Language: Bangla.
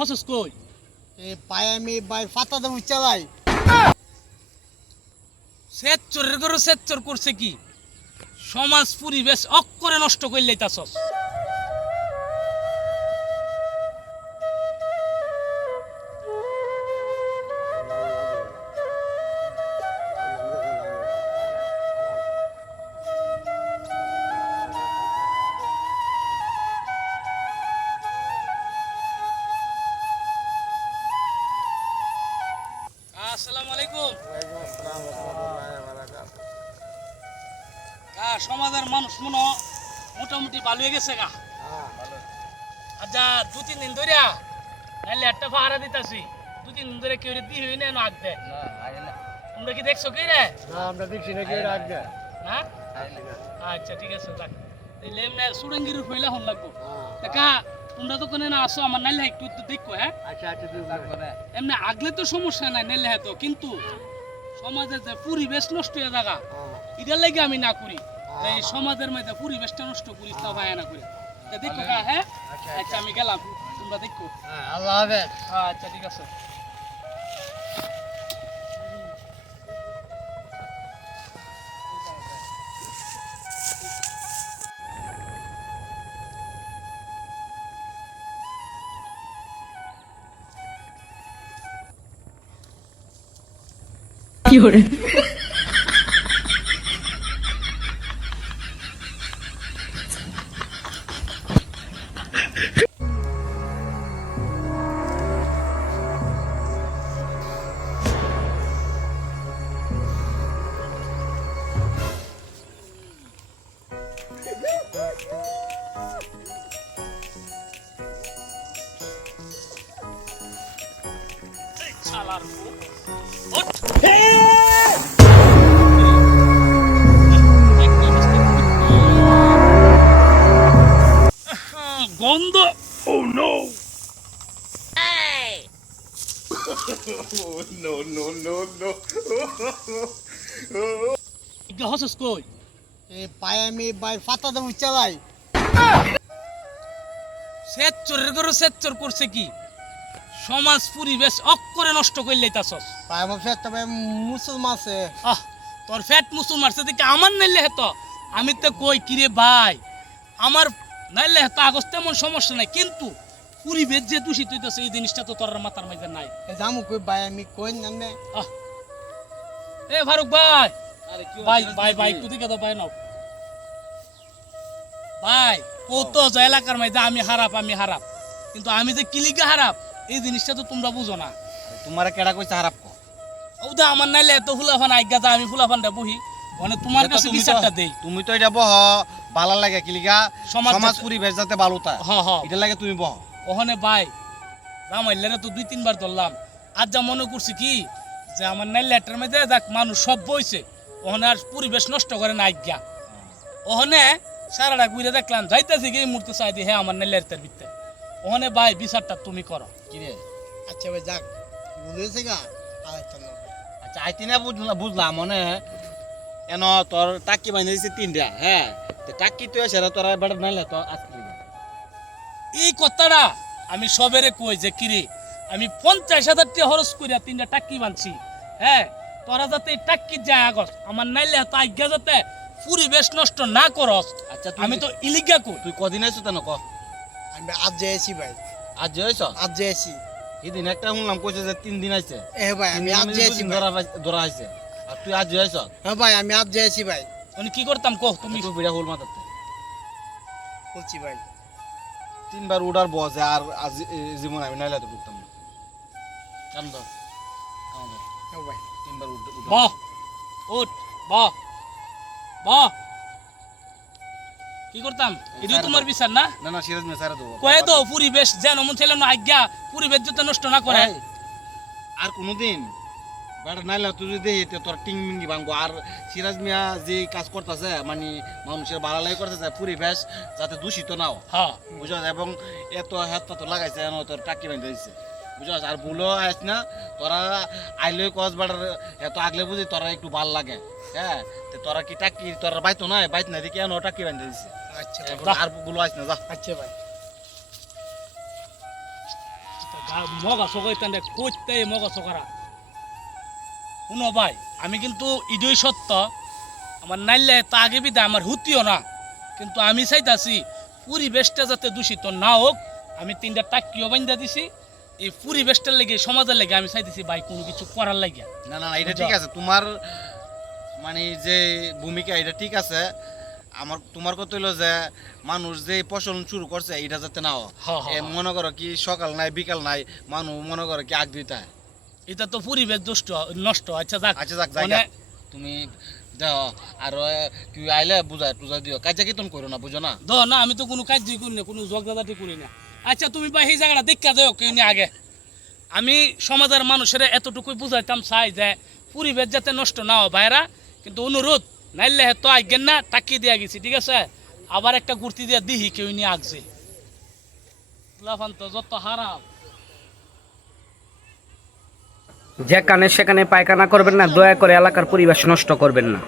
হসস কই এ পায়ে আমি ভাই পাতা দেবো চালাই সেচ্চরের গরু সেচ্চর করছে কি সমাজ পরিবেশ অক্ষরে নষ্ট করলে তাছস আসসালামু আলাইকুম সমাজের মানুষ মনে মোটামুটি ভালো হয়ে গেছে গা আচ্ছা 2-3 দিন ধরে নাইলে একটা পাহারা দিতাছি 2-3 দিন ধরে কেউ দি হই না আগে তোমরা কি দেখছো কি রে আমরা দেখছি না কেউ রাখবে হ্যাঁ আচ্ছা ঠিক আছে যাক তাইলে এমনি সুরঙ্গির হইলা হন লাগবো কাকা তোমরা তো কোনে না আসো আমার নাইলে একটু দেখো হ্যাঁ আচ্ছা আচ্ছা এমনি আগলে তো সমস্যা নাই নাইলে তো কিন্তু সমাজের যে পরিবেশ নষ্ট হয়ে থাকা এটার লাগে আমি না করি এই সমাজের মধ্যে পরিবেশটা নষ্ট করি তা ভাই না করি তা দেখো কা হ্যাঁ আচ্ছা আমি গেলাম তোমরা দেখো আল্লাহ হাফেজ আচ্ছা ঠিক আছে কি hore শালার ওঠ গন্ধ ও নো হসস কই এ পায়ে আমি ভাই পাতা দেবো চালাই সেচ্চরের গরু সেচ্চর করছে কি সমাজ পরিবেশ অক্ষরে নষ্ট করলে তাছস পায়ে আমার ফের তবে মুসলমান আছে আহ তোর ফ্যাট মুসুম মারছে দেখে আমার নাইলে হেতো আমি তো কই কিরে ভাই আমার নাইলে হেতো আগস্ট তেমন সমস্যা নাই কিন্তু পরিবেশ যে দূষিত হইতেছে এই জিনিসটা তো তোর মাথার মধ্যে নাই এ জামু কই ভাই আমি কই জানে আহ এ ফারুক ভাই ভাই ভাই ভাই একটু দিকে দাও ভাই নাও ভাই কত যে এলাকার মধ্যে আমি হারাপ কিন্তু আমি যে কিলিকে হারাপ এই জিনিসটা তো তোমরা বুঝো না তোমারে কেডা কইছে হারাপ কো ওদা আমার নাইলে এত ফুলাফান আজ্ঞা যা আমি ফুলাফানটা বহি মানে তোমার কাছে বিচারটা দেই তুমি তো এটা বহ ভালো লাগে কিলিগা সমাজ সমাজ পরিবেশ যাতে ভালো তা হ হ এটা লাগে তুমি বহ ওখানে ভাই রামাইলেরা তো 2-3 বার ধরলাম আজ যা মনে করছি কি যে আমার নাইলেটার মধ্যে দেখ মানুষ সব বইছে ওখানে আর পরিবেশ নষ্ট করে না আজ্ঞা ওখানে সারাটা ঘুরে দেখলাম যাইতেছি কি এই মুহূর্তে চাই দি হ্যাঁ আমার নাইলেটার ভিতরে ওখানে ভাই বিচারটা তুমি করো কি রে আচ্ছা ভাই যাক বুঝেছে গা আচ্ছা না আচ্ছা আইতি না বুঝলাম মনে এন তোর টাকি বাইনে দিছে 3টা হ্যাঁ তো টাকি তো সেরা তোরা বেড়া নাইলে তো আজকে এই কথাটা আমি সবেরে কই যে কিরে আমি 50,000 টাকা খরচ কইরা 3টা টাকি বানছি হ্যাঁ তোরা যাতে এই টাকি যায় আগস আমার নাইলে তো আজ্ঞা যাতে পরিবেশ নষ্ট না করস আচ্ছা আমি তো ইলিগা কই তুই কদিন আইছো তেন ক আমি আজ যাইছি ভাই আজ যাইছ আজ যাইছি এদিন একটা শুনলাম কইছে যে 3 দিন আইছে এ ভাই আমি আজ যাইছি ভাই ধরা আইছে আর তুই আজ যাইছ হ্যাঁ ভাই আমি আজ যাইছি ভাই উনি কি করতাম কো তুমি তুই বিড়া হোল মাথাতে বলছি ভাই 3বার উড়ার বসে আর আজ জীবন আমি নাইলে তো ঢুকতাম না কাম দাও হ্যাঁ ভাই 3বার উঠ বাহ উঠ বাহ বাহ কি করতাম এটা তোমার বিচার না না না সিরাজ মে সারা দেবো কয়ে তো পরিবেশ যেন মন ছিল না আজ্ঞা পরিবেশ যাতে নষ্ট না করে আর কোনোদিন বেড়া নাইলে তুই যদি দেখি তোর টিং মিঙ্গি ভাঙবো আর সিরাজ মিয়া যে কাজ করতেছে মানে মানুষের ভালো লাগে করতেছে পরিবেশ যাতে দূষিত নাও হ্যাঁ বুঝছ এবং এত হাত তো লাগাইছে এন তোর টাকি বাঁধে দিচ্ছে বুঝছ আর ভুলও আইস না তোরা আইলে কস বেড়ার এত আগলে বুঝি তোরা একটু ভাল লাগে হ্যাঁ তোরা কি টাকি তোরা বাইতো না বাইত না দেখি এন টাকি বাঁধে দিচ্ছে আচ্ছা আর ভুলো আইস না যা আচ্ছা ভাই মগা চকাইতান কইতে মগা চকারা শুনো ভাই আমি কিন্তু ইডই সত্য আমার নাইলে তো আগে বিদা আমার হুতিও না কিন্তু আমি চাইতাছি পরিবেশটা যাতে দূষিত না হোক আমি 3টা টাকিও বান্ধা দিছি এই পরিবেশটার লেগে সমাজের লেগে আমি চাইতেছি ভাই কোনো কিছু করার লাগে না না না, এটা ঠিক আছে তোমার মানে যে ভূমিকা এটা ঠিক আছে। আমার তোমার কথা হইলো যে মানুষ যে প্রচলন শুরু করছে এটা যাতে না হয়। হ্যাঁ, হ্যাঁ, এ মনে করো কি সকাল নাই বিকাল নাই মানুষ মনে করো কি আগ দিতে হয়। এটা তো পরিবেশ নষ্ট আচ্ছা যাক আচ্ছা যাক জায়গা তুমি দেখো আর কি আইলে বুঝাই টুজাই দিও কাজে কি তুমি করো না বুঝো না। না আমি তো কোনো কাজ করি না কোনো জগদাদাটি করি না আচ্ছা তুমি ভাই এই জায়গাটা দেখা যাও কেউ নিয়ে আগে আমি সমাজের মানুষের এতটুকুই বুঝাইতাম চাই যে পরিবেশ যাতে নষ্ট না হয় ভাইরা কিন্তু অনুরোধ নাইলে তো আজ্ঞেন না টাকি দিয়া গেছি ঠিক আছে আবার একটা গুর্তি দিয়া দিহি কেউ নিয়ে আগছে লাফান তো যত হারাম যেখানে সেখানে পায়খানা করবেন না, দয়া করে এলাকার পরিবেশ নষ্ট করবেন না।